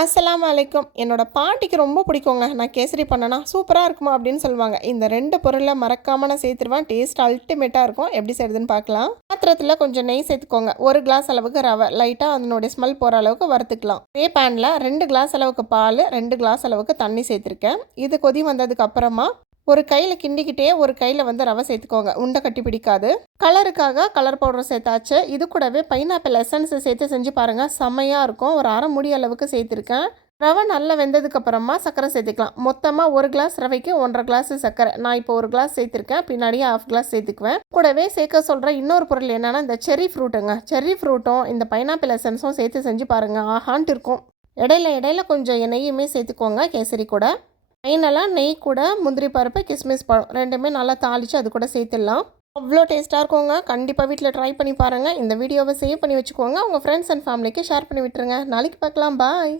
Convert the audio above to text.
அஸ்ஸலாமு அலைக்கும். என்னோட பாட்டிக்கு ரொம்ப பிடிக்குங்க. நான் கேசரி பண்ணேன்னா, "சூப்பரா இருக்குமா" அப்படின்னு சொல்லுவாங்க. இந்த 2 பொருள மறக்காம நான் சேர்த்துருவேன். டேஸ்ட் அல்டிமேட்டா இருக்கும். எப்படி செய்றதுன்னு பார்க்கலாம். பாத்திரத்தில கொஞ்சம் நெய் சேர்த்துக்கோங்க. 1 கிளாஸ் அளவுக்கு ரவை. லைட்டா அதனுடைய ஸ்மெல் போற அளவுக்கு வறுத்துக்கலாம். அதே பேன்ல 2 கிளாஸ் அளவுக்கு பால், 2 கிளாஸ் அளவுக்கு தண்ணி சேர்த்துருக்கேன். இது கொதி வந்ததுக்கு அப்புறமா ஒரு கையில கிண்டிக்கிட்டே ஒரு கையில ரவை சேர்த்துக்கோங்க. உருண்டை கட்டி பிடிக்காது. கலருக்காக கலர் பவுடர் சேர்த்தாச்சு. இது கூடவே பைனாப்பிள் எசன்ஸ் சேர்த்து செஞ்சு பாருங்க. செம்மையா இருக்கும். ஒரு 1/2 மூடி அளவுக்கு சேர்த்துருக்கேன். ரவை நல்லா வெந்ததுக்கு அப்புறமா சர்க்கரை சேர்த்துக்கலாம். மொத்தமா 1 கிளாஸ் ரவைக்கு 1 1/2 கிளாஸ் சர்க்கரை. நான் இப்போ 1 கிளாஸ் சேர்த்துருக்கேன். பின்னாடியே 1/2 கிளாஸ் சேர்த்துக்குவேன். கூடவே சேர்க்க சொல்ற இன்னொரு பொருள் என்னன்னா இந்த செர்ரி ஃப்ரூட்டுங்க. செர்ரி ஃப்ரூட்டும் இந்த பைனாப்பிள் எசன்ஸும் சேர்த்து செஞ்சு பாருங்க. ஆஹான்ட்டு இருக்கும். இடையில இடையில கொஞ்சம் நெய்யுமே சேர்த்துக்கோங்க கேசரி கூட. ஃபைனலாக நெய் கூட முந்திரி பருப்பு, கிஸ்மிஸ் பழம் 2மே நல்லா தாளித்து அது கூட சேர்த்துடலாம். அவ்வளோ டேஸ்ட்டாக இருக்குங்க. கண்டிப்பாக வீட்டில் ட்ரை பண்ணி பாருங்கள். இந்த வீடியோவை சேவ் பண்ணி வச்சுக்கோங்க. உங்கள் ஃப்ரெண்ட்ஸ் அண்ட் ஃபேமிலிக்கு ஷேர் பண்ணி விட்டுருங்க. நாளைக்கு பார்க்கலாம். பாய்.